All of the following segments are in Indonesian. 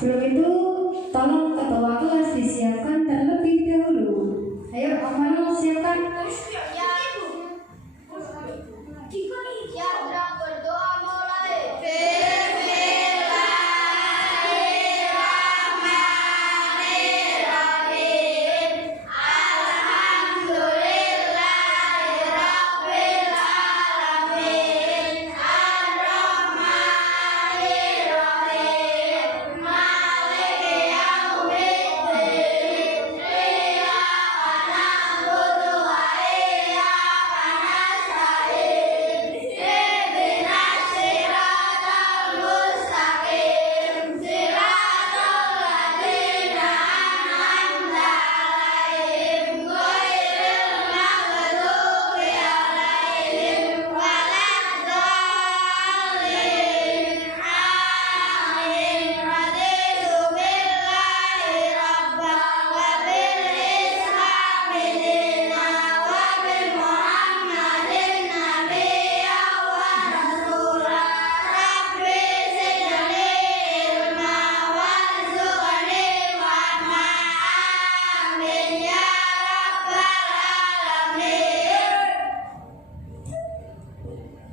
Sebelum itu, tolong ketua kelas disiapkan terlebih dahulu. Ayo, Amanul siapkan. Berdoa mulai.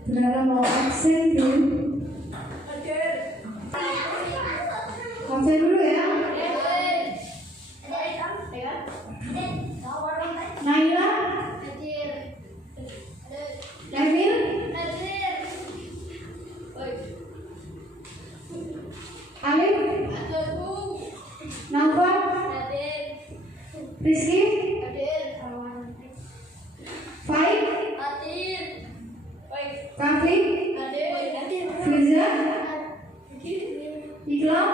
Saudara mau absen dulu. Absen dulu ya. Naila, Nevil, Alif, Naufal, Rizky, Faik, Kafi, Firza, Iklam,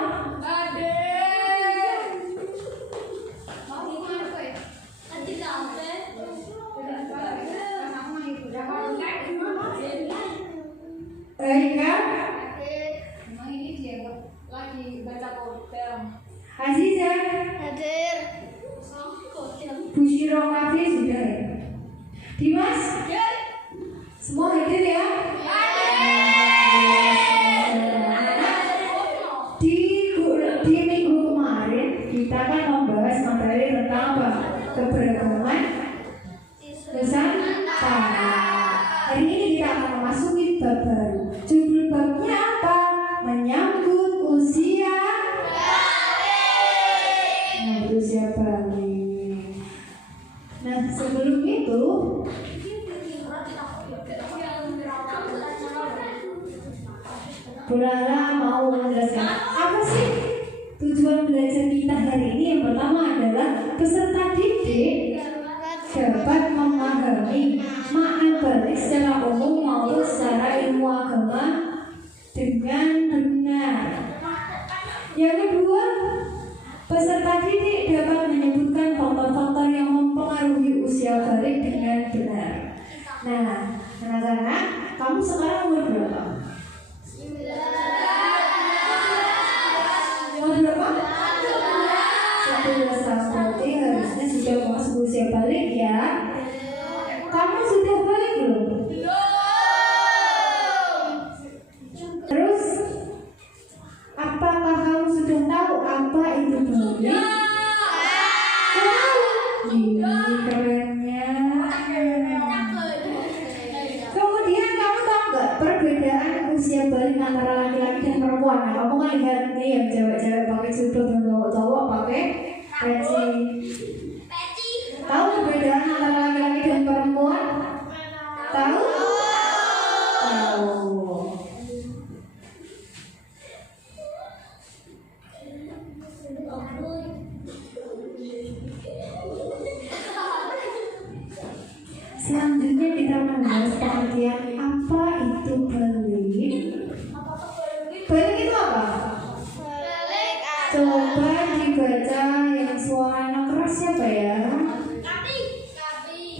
Eka, Aziza, Bushiro, Kafi sudah ya. Dimas, semua hadir ya. Di minggu kemarin kita kan membahas materi tentang apa? Keberagaman Nusantara. Hari ini kita akan memasuki bab baru. Judul babnya apa? Menyambut usia balik. Nah, sebelum itu Burala mau menjelaskan apa sih tujuan belajar kita hari ini. Yang pertama adalah peserta didik dapat memahami makna balik secara umum maupun secara ilmu agama dengan benar. Yang kedua, peserta didik dapat menyebutkan faktor-faktor yang mempengaruhi usia balik dengan benar. Nah, anak-anak, kamu sekarang umur berapa? Umur berapa? 11 tahun. Berarti harusnya sudah masuk usia balik ya. Kamu sudah balik belum? Terus, apakah kamu sudah tahu apa itu balik? Kerennya. Kemudian kamu tahu nggak perbedaan usia balik antara laki-laki dan perempuan? Nah, kamu kan lihat nih yang cewek-cewek pakai jubah dan cowok-cowok pakai peci. Tahu perbedaan antara laki-laki dan perempuan? Tahu? Tahu. Selanjutnya kita membahas pengertian apa itu balik. Balik itu apa? Coba dibaca yang suaranya keras siapa ya?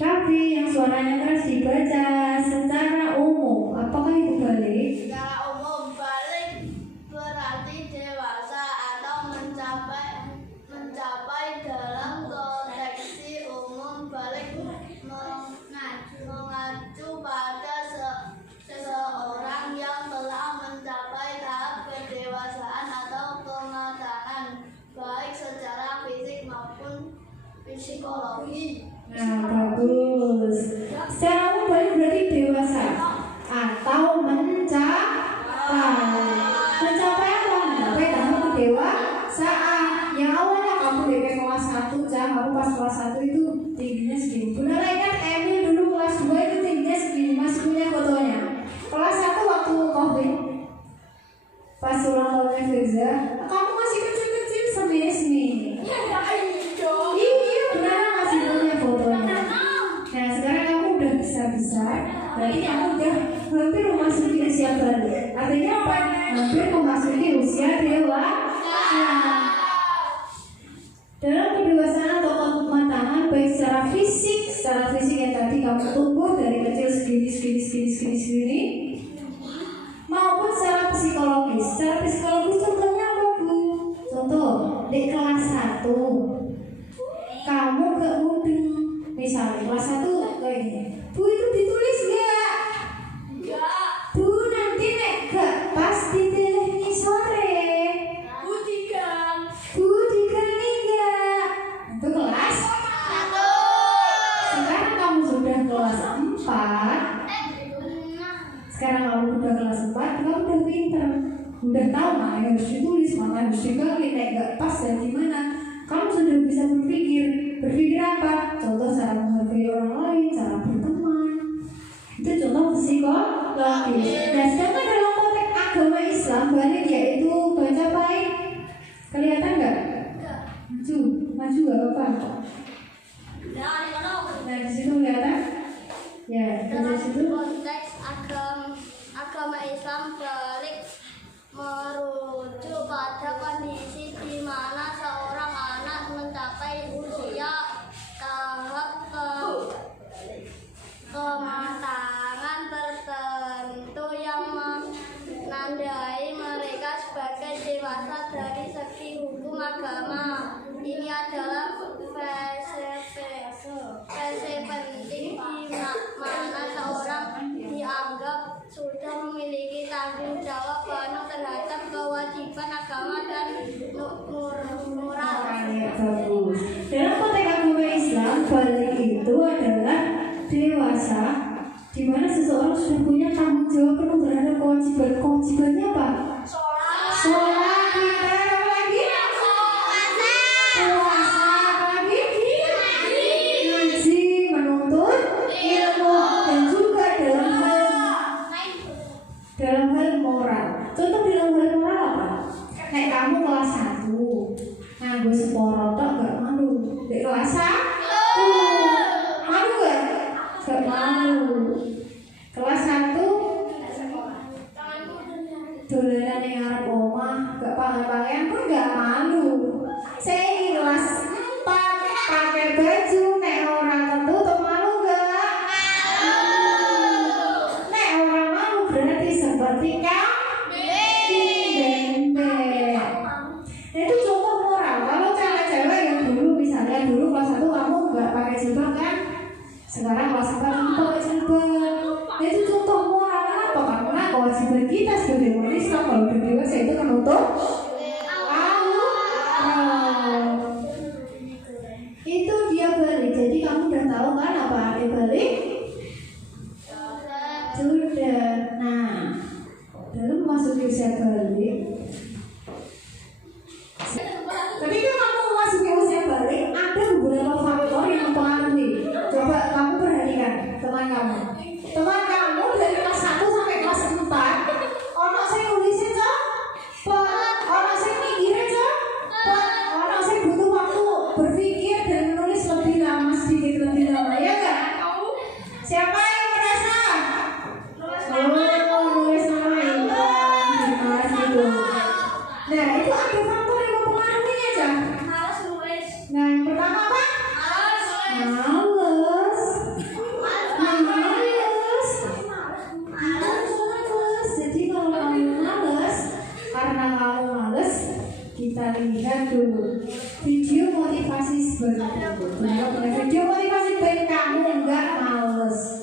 Kapi yang suaranya keras dibaca secara umum. Apakah itu balik? Secara umum, balik berarti dewasa atau mencapai dalam konteks umum. Balik mengacu pada seseorang yang telah mencapai tahap kedewasaan atau kematangan psikologi. Nah, bagus. Secara umum balik berarti dewasa atau mencapai. Mencapai apa? Mencapai tahap kedewasaan. Yang awalnya kamu dari kelas 1 kamu pas kelas 1 itu tingginya segini. Benar ingat Emil dulu kelas 2 itu tingginya segini, masih punya fotonya. Kelas 1 waktu COVID, pas ulang tahunnya Firza, kamu masih kecil-kecil semini. Iya, beneran masih punya fotonya. Nah, sekarang kamu udah besar-besar, berarti kamu udah hampir memasuki usia balik. Artinya apa? Hampir memasuki usia dewasa. Dalam kedewasaan atau kematangan baik secara fisik yang tadi kamu tumbuh dari kecil segini, maupun secara psikologis. Secara psikologis contohnya apa, Bu? Contoh, di kelas 1 kamu gak mudeng. Misalnya kelas 1 kayak gini, Bu itu ditulis gak? Enggak. Bu nanti nek gak pas ditulis nih sore. Bu diganti gak? Itu kelas 1. Sekarang kamu sudah kelas 4. Sekarang kamu udah kelas 4, kamu udah pinter, udah tahu mana yang harus ditulis, mana harus diganti, nek gak pas dan gimana. Kamu sudah bisa berpikir apa? Contoh cara menghargai orang lain, cara berteman. Itu contoh psikologis. Nah, sedangkan dalam konteks agama Islam balik yaitu baca baik. Kelihatan nggak? Maju nggak apa-apa. Nah, di situ kelihatan? Ya, di situ. Konteks agama Islam balik merujuk pada kondisi di mana seorang anak mencapai usia tahap kematangan tertentu yang menandai mereka sebagai dewasa dari segi hukum agama. Ini adalah fase penting di mana seorang dianggap sudah memiliki tanggung jawab penuh terhadap kewajiban agama dan moral. Bagus. Dalam konteks agama Islam, balik itu adalah dewasa, di mana seseorang sudah punya tanggung jawab penuh terhadap kewajiban. Kewajibannya apa? Sholat, kita apa lagi? Puasa, apa lagi? Ngaji, menuntut ilmu, dan juga dalam hal moral. Contoh dalam hal moral apa? Kayak kamu kelas 1 nganggo seporo tok gak malu. Di kelas 1 malu gak? Gak malu. Kelas 1 dolanan yang arep omah gak pangan-pangan pun gak malu. Saya kelas 4 pakai baju nek ora ketutup malu gak? Nek ora malu berarti seperti bembek. Nah, itu contoh moral. Kalau cewek-cewek yang dulu misalnya dulu kelas 1 kamu gak pakai jilbab kan? Sekarang kelas 4 kamu pakai jilbab. Nah, itu contoh moral. Kenapa? Karena kewajiban kita sebagai umat Islam kalau udah dewasa itu menuntut itu dia balik. Jadi kamu udah tahu kan apa arti balik? Sudah. Nah, dalam memasuki usia balik, ketika kamu memasuki usia balik, ada beberapa faktor yang mempengaruhi. Coba kamu perhatikan teman kamu. Teman kamu dari kelas 1 sampai kelas 4, ono sing nulisin cepet, ono sing mikirin cepet, ono sing butuh waktu berpikir dan menulis lebih lama, sedikit lebih lama, ya enggak? Siapa yang merasa? Nulis nama Intan, gitu. Nah, itu ada faktor yang mempengaruhinya, Cak. Nah, yang pertama apa? Males. Jadi kalau kamu males, karena kamu males, kita lihat dulu video motivasi seperti itu. Video motivasi biar kamu enggak males.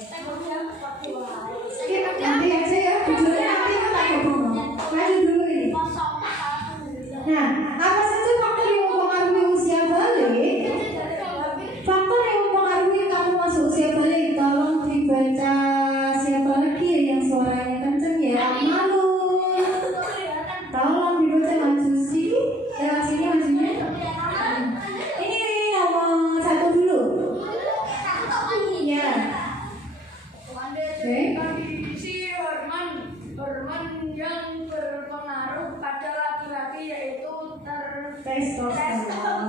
Nanti aja ya, videonya nanti kita tak ngomong. Maju dulu ini. Nah, apa saja faktor yang mempengaruhi usia balik? testosteron.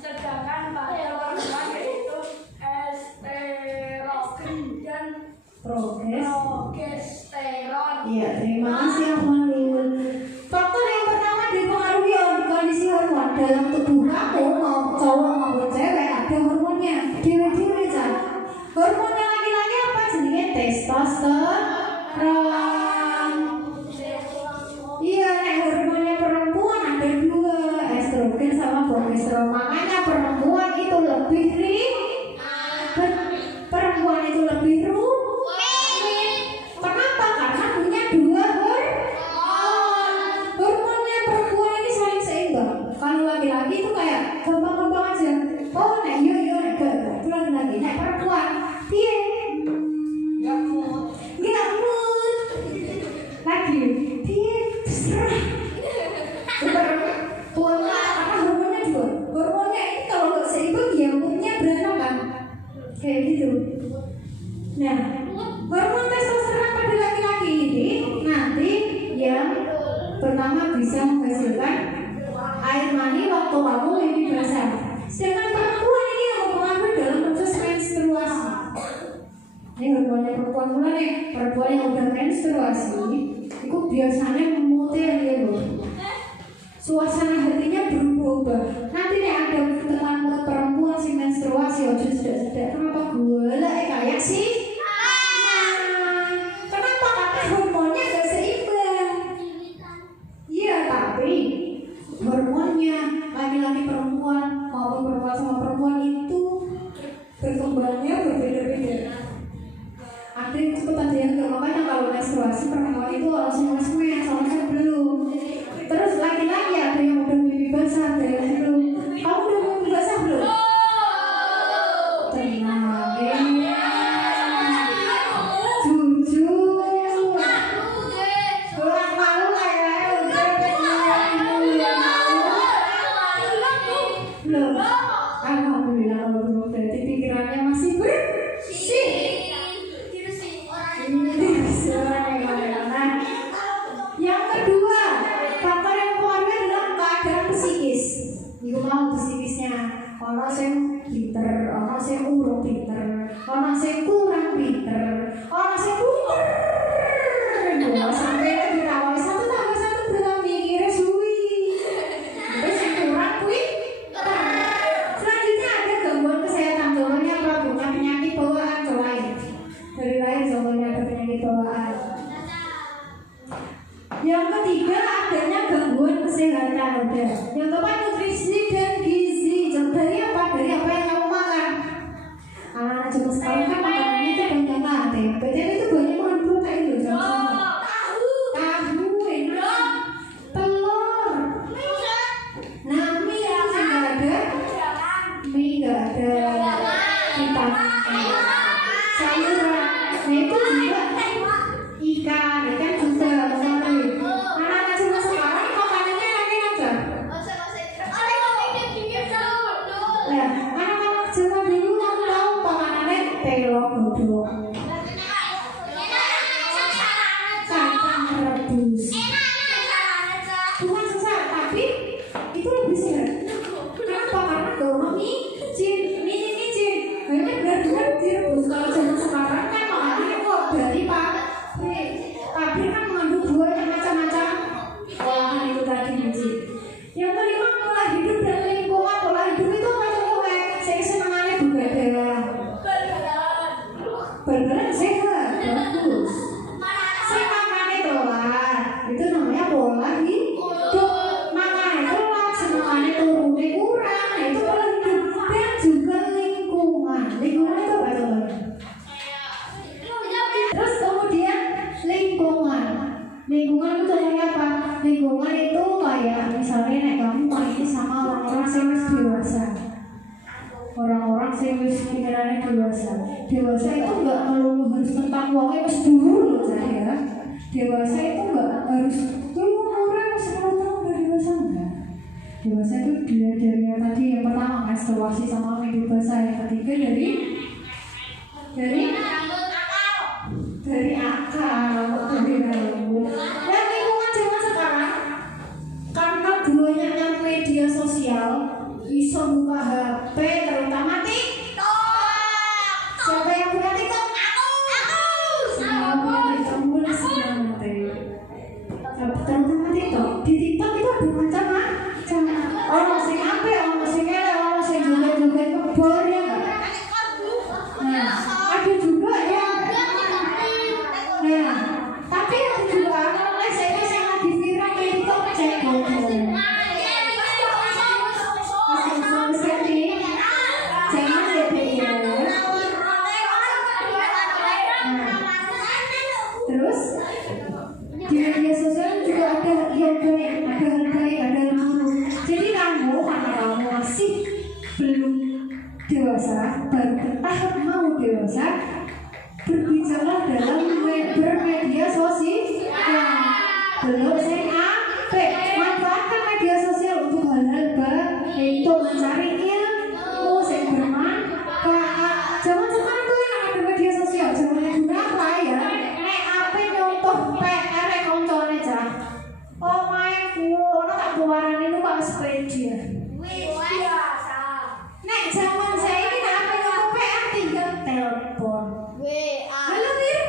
Sedangkan pada perempuan yaitu estrogen dan progesteron. Iya, terima kasih Akmalul. Faktor yang pertama dipengaruhi oleh kondisi hormon dalam tubuh kamu, mau cowok maupun cewek, ada hormonnya. Dewe-dewe Cak. Hormonnya laki-laki apa jenisnya? Testosteron. Iya, nek hormonnya perempuan ada dua, estrogen sama progesteron. Makanya perempuan itu lebih perempuan itu lebih rumit. Kenapa? Karena punya dua hormonnya perempuan ini saling seimbang. Kalau laki-laki itu kayak gampang-gampang aja. Oh, nek yo nek itu laki-laki, nek perempuan piye? Nggak mood. Lagi piye? Terserah. Perempuan karena hormonnya dua. Hormonnya ini kalau nggak seimbang ya moodnya berantakan. Kayak gitu. Nah, hormon testosteron pada laki-laki ini nanti yang pertama bisa menghasilkan air mani waktu kamu mimpi basah. Sedangkan perempuan ini yang mempengaruhi dalam proses menstruasi. Ini hormonnya perempuan mulai nih, perempuan yang udah menstruasi, itu biasanya moodnya dia loh. Suasana hatinya berubah-ubah. Nanti nih ada teman perempuan si menstruasi, ojo sudah kenapa gue lah kayak sih? Kenapa? Karena hormonnya gak seimbang. Iya, tapi hormonnya laki-laki perempuan maupun perempuan sama perempuan itu berkembangnya berbeda-beda. Ada yang cepet, ada yang enggak. Makanya kalau menstruasi perempuan itu langsung mes, soalnya belum. Terus laki-laki ada yang udah mimpi basah, ada yang belum. Kamu udah mimpi basah belum? Tenang, jujur. Kurang malu kayak udah belum. Alhamdulillah kalau belum, berarti pikirannya masih bersih. Yang kedua, faktor yang mempengaruhi adalah keadaan psikis. Iku mau psikisnya, orang yang pinter, orang yang urung pinter, orang yang kurang pinter, orang yang pinter. Sampai ditawari satu tambah satu berapa mikirnya suwi. Terus yang kurang pinter. Selanjutnya ada gangguan kesehatan, contohnya problemnya penyakit bawaan lain. Dari lain contohnya ada penyakit bawaan. Yang ketiga adanya gangguan kesehatan udah. Yang keempat nutrisi dan gizi. Dari apa? Dari apa yang kamu makan. Anak-anak zaman sekarang kan makanannya itu banyak tempe. Tempe itu banyak mengandung protein loh. Tahu, enak. Telur. Nah, mie itu nggak ada. Mie nggak ada vitamin. Sayuran. Nah itu juga ikan juga. Anak-anak zaman sekarang makanannya enak-enak kan? Nah, anak-anak zaman dulu kamu tahu makanannya telur godok, kacang rebus. Bukan susah, tapi itu lebih sehat. Kenapa? Karena gampang micin. Kayaknya benar-benar direbus. Kalau zaman sekarang kan makanannya kok dari pabrik kan mengandung buah yang macam-macam olahan itu tadi micin. Yang kelima, pola hidup dan lingkungan. Pola hidup itu apa contohnya? Saya kesenangannya begadang. Begadang sehat, bagus. Saya makannya telat, itu namanya pola hidup. Makannya telat, senangannya turunnya kurang, nah itu pola hidup. Dan juga lingkungan. Lingkungan itu apa contohnya? Terus kemudian lingkungan itu contohnya apa? Lingkungan itu kayak misalnya nek kamu main sama orang-orang yang dewasa. Orang-orang yang pikirannya dewasa. Dewasa itu enggak melulu harus tentang wongnya wis dulu loh saya. Dewasa itu enggak harus orang masih 10 tahun udah dewasa enggak. Dewasa itu dilihat dari yang tadi, yang pertama menstruasi sama mimpi basah, yang ketiga dari akal, dari rambut. Dan lingkungan zaman sekarang karena duanya apa sepeda? biasa. Nek zaman saya ini apa yang PR tinggal telepon. Halo Mir,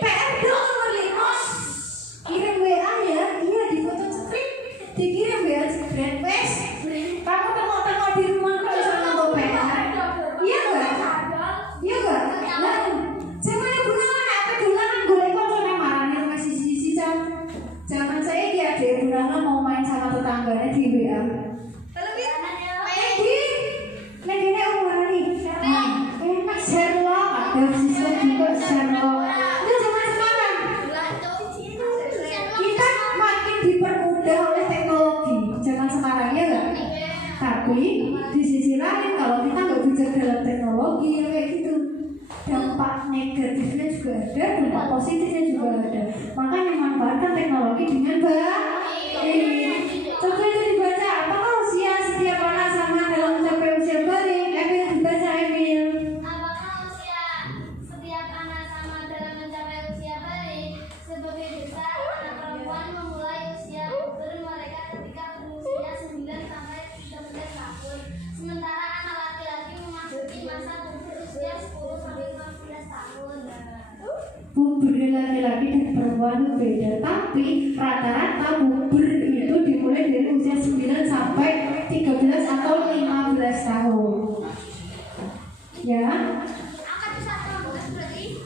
PR dong nomor 5. Kirim WA ya, iya di foto screen, dikirim WA screen. Wes, kamu tengok-tengok di rumah kalau sama bawa PR. Iya enggak? Iya enggak? Lah, zaman ibu Nana apa dulu kan golek koncone marane masih sisi zaman saya dia ada ibu Nana mau main sama tetangganya di WA. Negara umur nih, enak Sherlock, ada sistem juga Sherlock. Itu zaman sekarang kita makin dipermudah oleh teknologi zaman sekarang ya nggak? Tapi di sisi lain kalau kita nggak bijak dalam teknologi ya kayak gitu, dampak negatifnya juga ada, dampak positifnya juga ada. Makanya manfaatkan teknologi dengan baik. Coba itu dibaca, apakah usia setiap anak sama dalam mencapai usia balik? Emil dibaca Emil. Apakah usia setiap anak sama dalam mencapai usia balik? Sebagai besar, anak perempuan memulai usia puber mereka ketika berusia 9 sampai 13 tahun. Sementara anak laki-laki memasuki masa puber usia 10 sampai 15 tahun. Puber laki-laki dan perempuan itu beda, tapi rata-rata puber itu dimulai dari usia 9 sampai 13 atau 15 tahun. Ya. Angka besar 15 berarti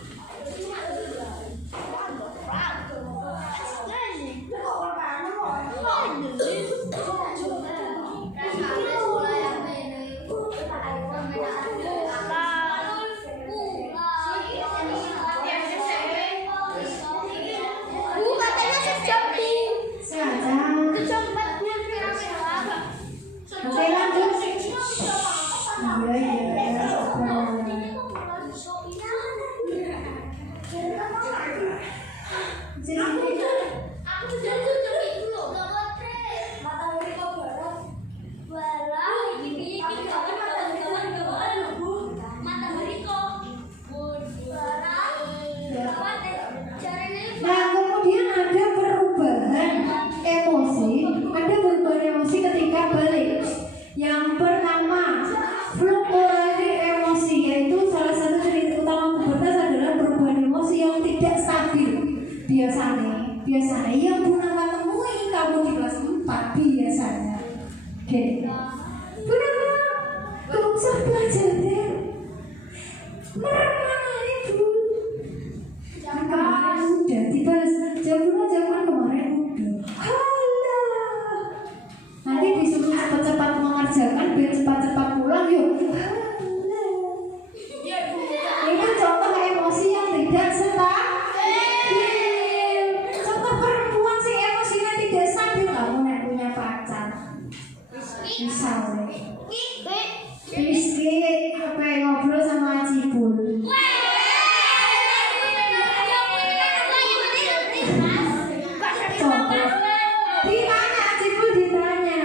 Oke lanjut. Iya. Nah kemudian ada perubahan emosi ketika balik. Yang pertama, fluktuasi emosi, yaitu salah satu ciri utama pubertas adalah perubahan emosi yang tidak stabil. Biasanya yang Bu Nawa temui kamu di kelas 4 biasanya. Oke. Bu Nawa, kamu usah belajar deh. Mana ibu? Kemarin udah dibalas. Zaman kemarin udah. Halah. Nanti disuruh cepat-cepat mengerjakan biar cepat-cepat pulang yuk. Ini contoh emosi yang tidak stabil. Contoh perempuan sih emosinya tidak stabil. Kamu nek punya pacar, misalnya Rizky apa ngobrol sama Cibul. Contoh ditanya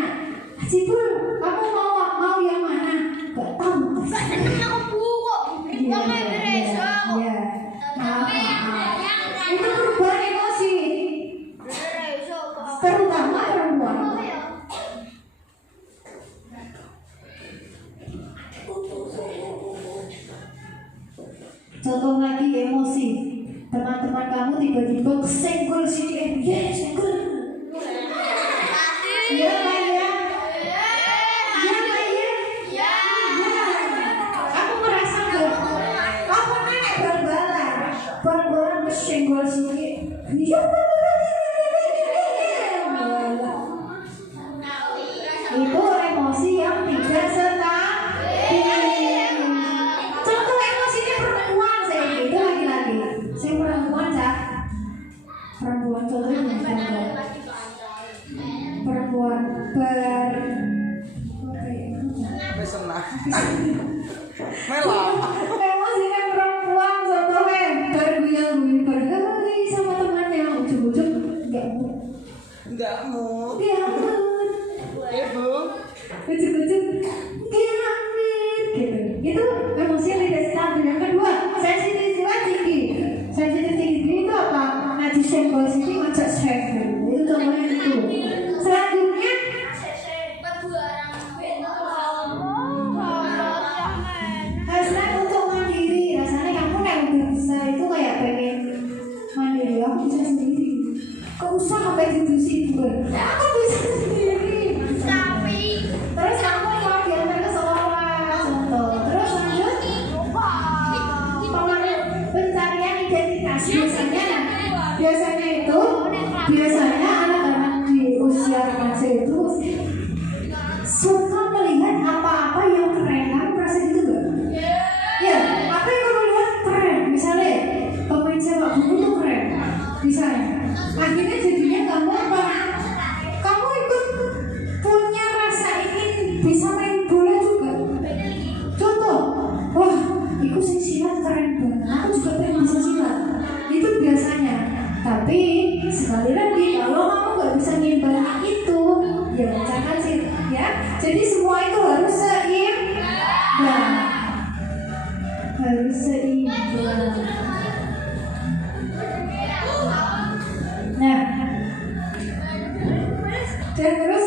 Cibul, kamu mau yang mana? Gak tahu. Iya. Itu perubahan emosi, terutama perempuan. Contoh lagi emosi, teman-teman kamu tiba-tiba senggol sini, senggol. Iya lah ya. Kamu merasa gak? Kamu nenek bareng-bareng senggol sini. Iya. Itu emosi yang tidak stabil. Contoh emosinya perempuan saya itu laki-laki. Saya perempuan contohnya perempuan emosinya perempuan contohnya berguya-guya sama temannya ujung-ujung nggak mood Ibu ujung-ujung gitu. Itu emosi yang tidak stabil. Yang kedua, sensitivitas tinggi. Sensitif tinggi itu apa? Ngaji senggol sini ngajak senggol. Itu contohnya itu. Selanjutnya Dan terus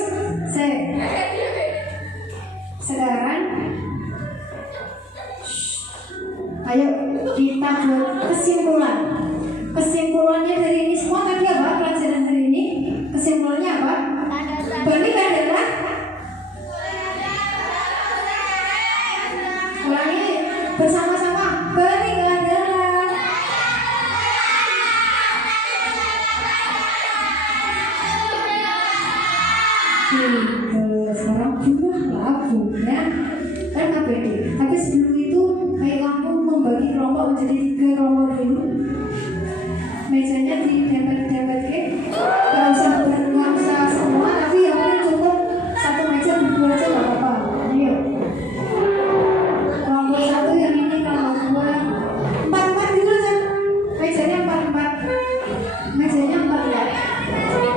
sekarang ayo kita buat kesimpulan. Kesimpulannya dari ini semua tadi apa? Pelajaran hari ini kesimpulannya apa? Balik adalah ulangi bersama-sama. Balik adalah sekarang bunga kan KBD. Tapi sebelum itu kayak kamu membagi kelompok menjadi 3 kelompok dulu. Mejanya didempet-dempet nggak usah semua, tapi yang penting cukup satu meja berdua aja nggak apa-apa. Ayo kelompok 1 yang ini, kelompok 2 4 dulu aja. Mejanya 4 mejanya 4 ya.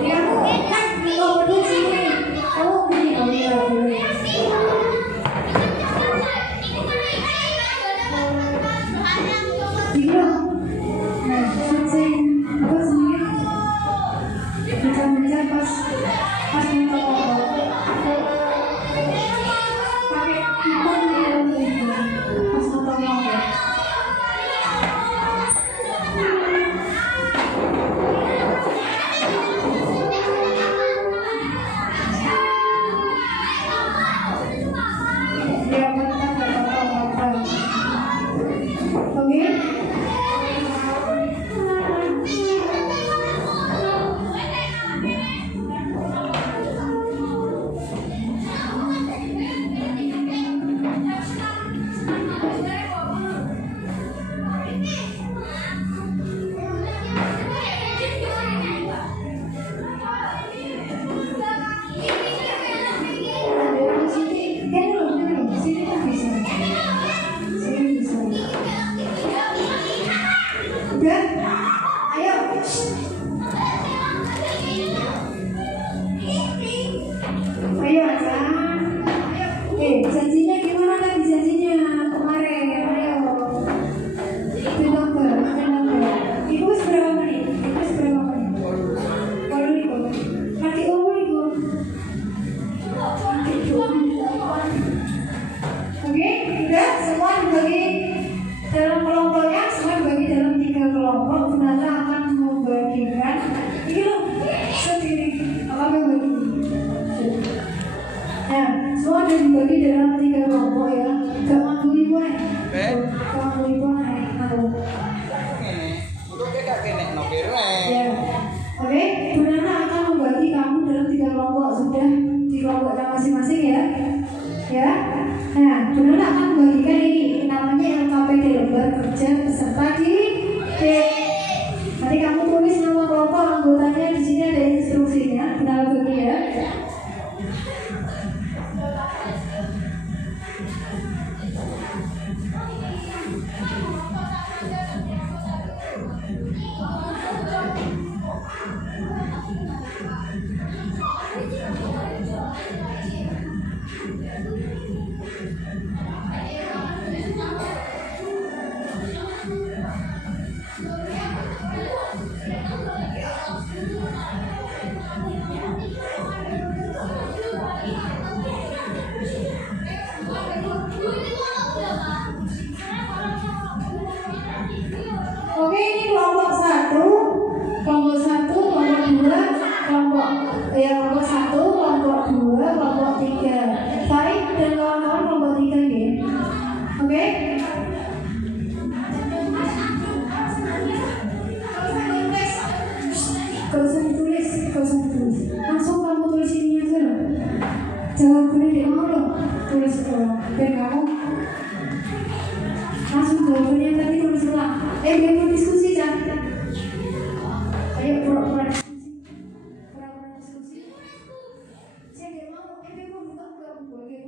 Kamu kan kelompok 2 sini, kamu gini boleh. Janjinya gimana tadi janjinya kemarin? Ayo. Ibu seberapa menit? Baru ibu. Pakai umur ibu. Oke, udah semua dibagi dalam kelompoknya, semua dibagi dalam 3 kelompok. Bunala akan membagikan. Ini loh, sendiri. Apa bagi? Nah, semua ada dibagi dalam 3 kelompok ya. Gak mampu ibu ya. Ya. Oke, Bunana akan membagi kamu dalam 3 kelompok. Sudah di kelompoknya masing-masing ya. Ya. Nah, Bunana akan membagikan ini namanya LKPD, lembar kerja peserta didik. Nanti kamu tulis nama kelompok anggotanya, di sini ada instruksinya. Bunana bagi ya. Oke, ini kelompok 1, kelompok 1, kelompok 2, kelompok 1, kelompok 2, kelompok 3. Baik, dan kawan-kawan kelompok 3 ya. Oke? Gak usah ditulis. Langsung kamu tulis ini aja loh. Jawabannya di mana loh? Tulis ulang. Dan kamu langsung jawabannya tadi tulis ulang. Biar mau diskusi kan? Ayo pura-pura diskusi. Saya nggak mau. Dia mau buka boleh.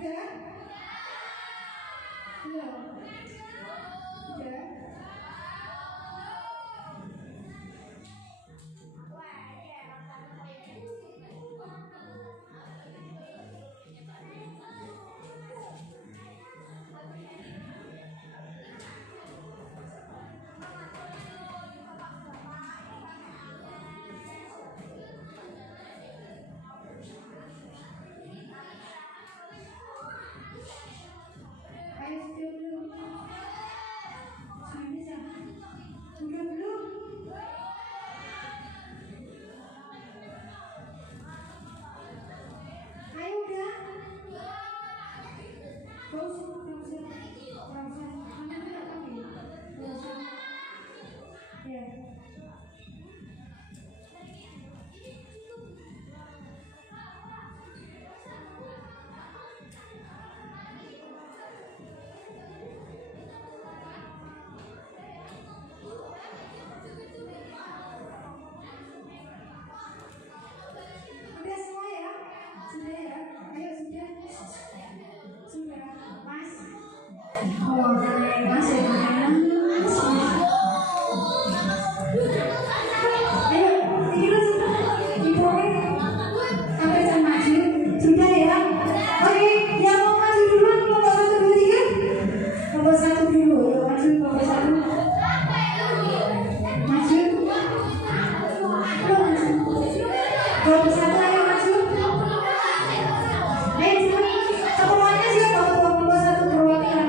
Udah? Belum? Udah? Ayo sudah belum? Sudah bisa? Sudah belum? Ayo udah? Gak usah, gak usah. Gak usah. Mana tidak panggil? Gak usah. Ya. Udah semua ya? Sudah ya? Ayo sudah. Sudah. Mas. Oh, Mas ya. Ayo, tidur sudah. Dibawain. Sampai jam maju. Sudah ya? Oke, yang mau maju duluan kelompok 1, 2, 3. Kelompok 1 dulu. Yuk maju kelompok 1. Maju. Kelompok 1 ayo maju. Ayo sini. Semuanya siapa kelompok 1 perwakilan?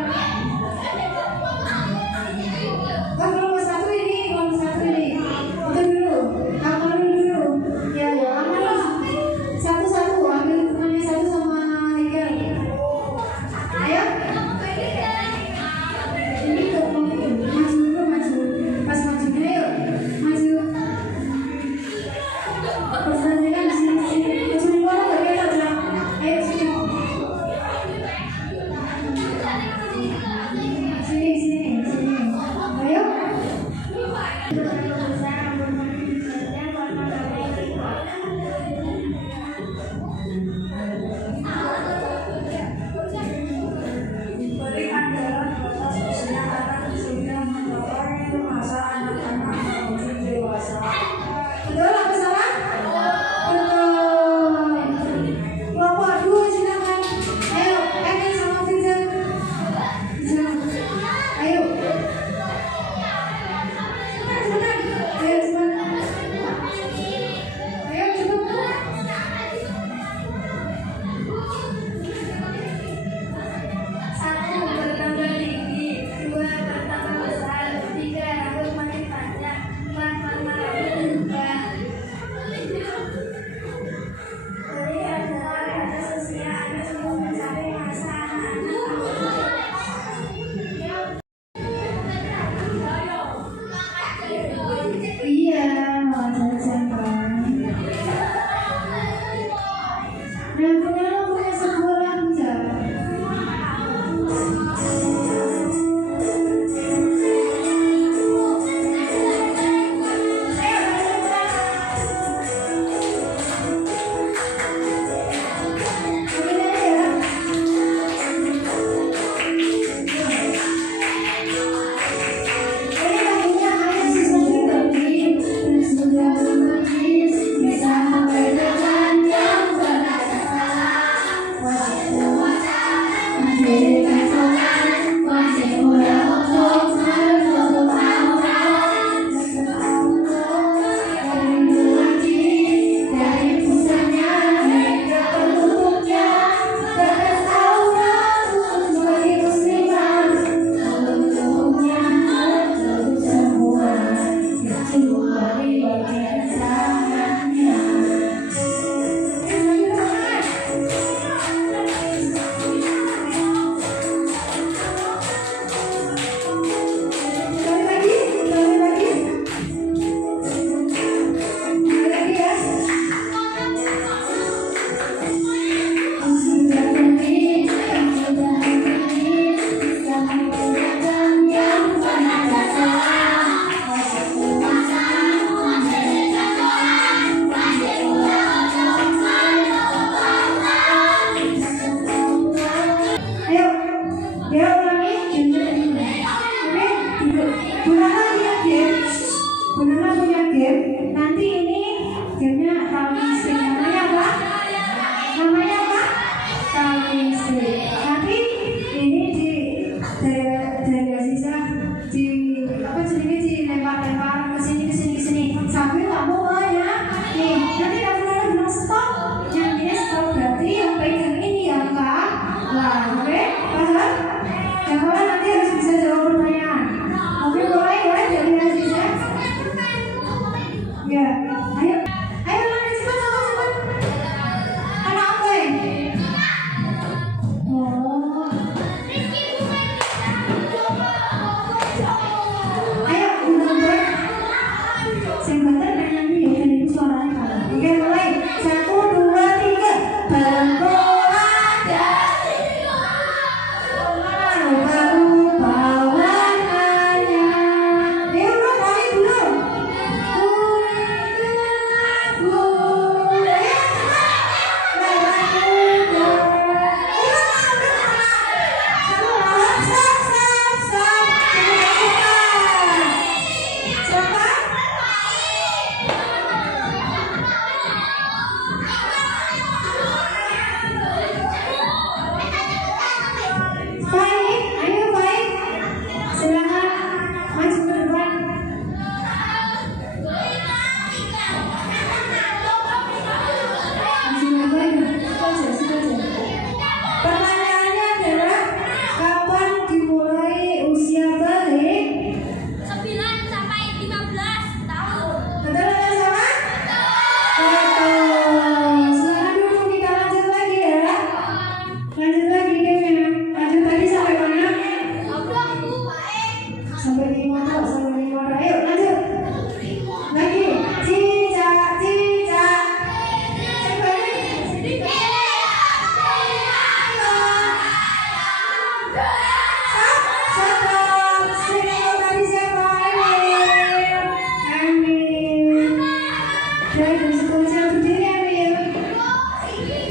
Seterusnya berdiri Ariel.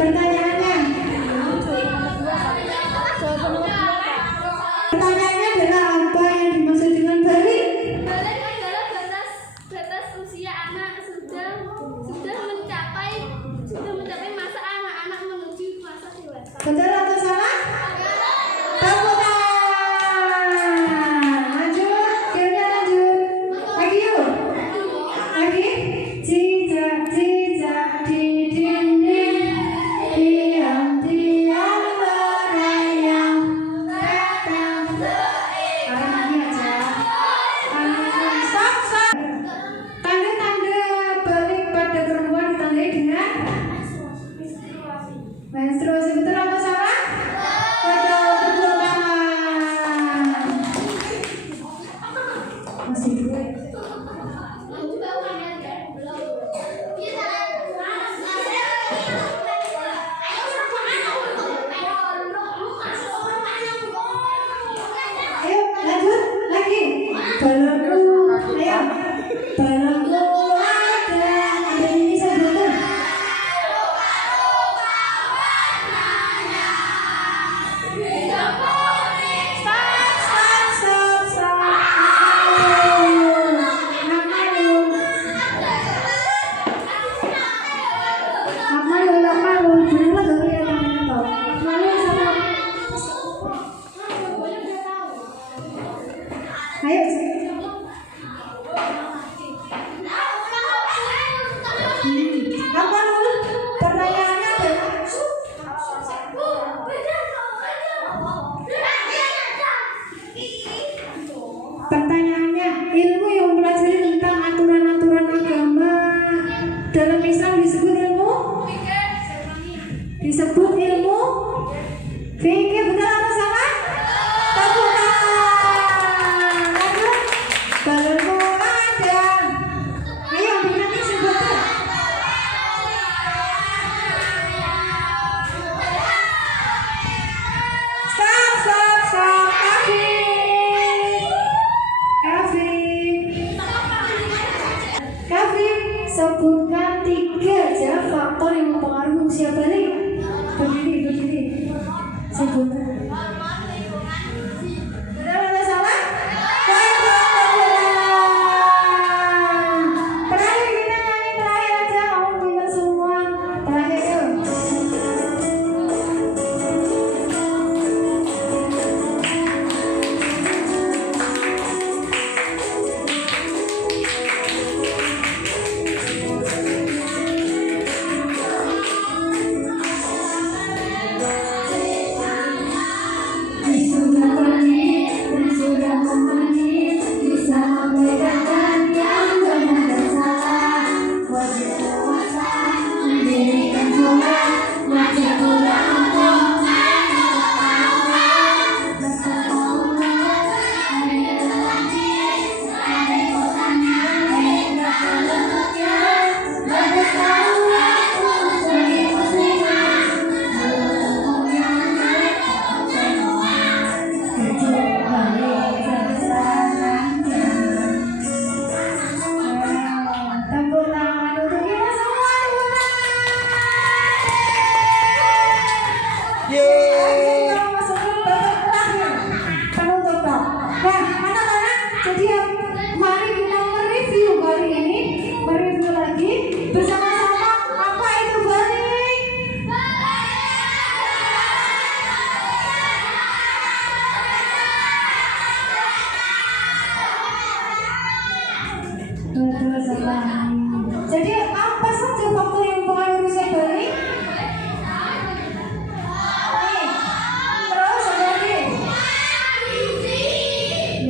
Pertanyaannya. Pertanyaannya adalah apa yang dimaksud dengan balik? Balik adalah batas usia anak sudah mencapai masa anak-anak menuju masa dewasa. Betul atau salah? Tepuk tangan. Lanjut, kira lanjut. Lagi yuk. Lagi. Cicak-cicak di dinding, diam-diam merayap. Lagi aja. Stop, stop. Tanda-tanda balik pada perempuan ditandai dengan menstruasi. Betul atau salah? Betul, tepuk tangan. Masih dua. Ayo lanjut lagi. Balonku, ayo. Balonku ada ini sebetul. Stop. Malu. Janganlah gak lihat yang ini tau. Malu sama. Ayo. Apa lu? Pertanyaannya adalah pertanyaannya, ilmu yang mempelajari tentang aturan-aturan agama dalam Islam disebut ilmu? Disebut ilmu fikih. Betul atau salah? Tepuk tangan. Lanjut. Balonku ada. Ayo nanti sebutkan. Stop. Kafir. Sebutkan 3 aja faktor yang mempengaruhi usia balik. Berdiri. Sebutkan. Benar atau salah? Terakhir kita nyanyi terakhir aja, kamu bilang semua. Terakhir yuk. Jadi apa saja faktor yang mempengaruhi usia balik? Terus lagi.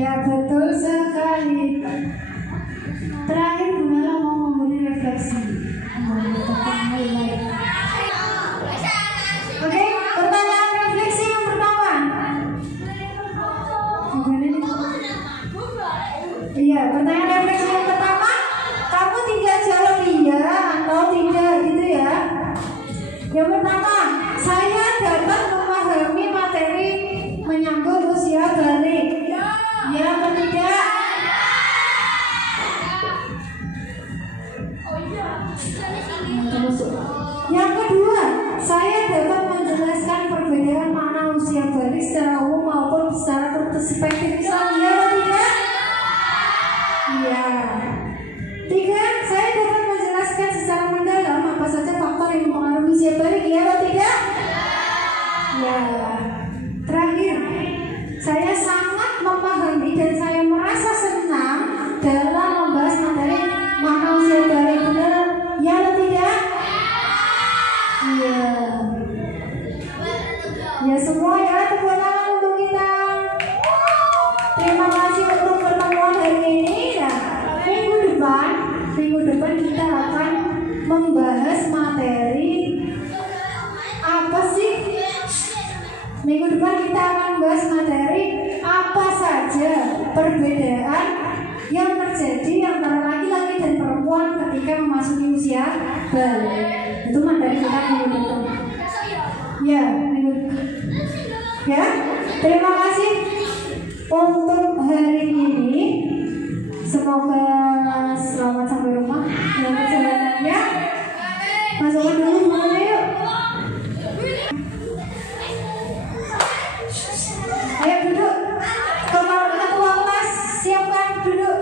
Ya betul sekali. Terakhir Bunala mau memberi refleksi. Oke, pertanyaan refleksi yang pertama. Iya, pertanyaan refleksi yang pertama. Kamu tinggal jawab iya atau tidak gitu ya. Yang pertama, saya dapat memahami materi menyangkut usia balik. Yang ketiga, Oh iya. Yang kedua, saya dapat menjelaskan perbedaan makna usia balik secara umum maupun secara perspektif Islam, ya atau tidak? Iya. Tiga, saya dapat menjelaskan secara mendalam apa saja faktor yang mempengaruhi usia balik, ya atau tidak? Ya. Terakhir, saya sangat memahami dan saya merasa senang dalam membahas materi makna usia balik, benar, ya atau tidak? Iya. Ya semua ya, tepuk tangan untuk kita. Terima kasih untuk pertemuan hari ini. Nah, minggu depan kita akan membahas materi apa sih? Minggu depan kita akan membahas materi apa saja perbedaan yang terjadi antara laki-laki dan perempuan ketika memasuki usia balik. Itu materi kita minggu depan. Ya, ya. Terima kasih untuk hari ini. Semoga selamat sampai rumah dalam perjalanannya. Masukkan dulu bukunya yuk. Ayo duduk. Kepala ketua kelas siapkan duduk.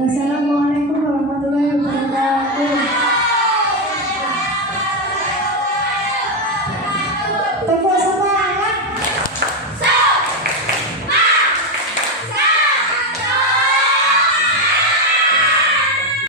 Assalamualaikum.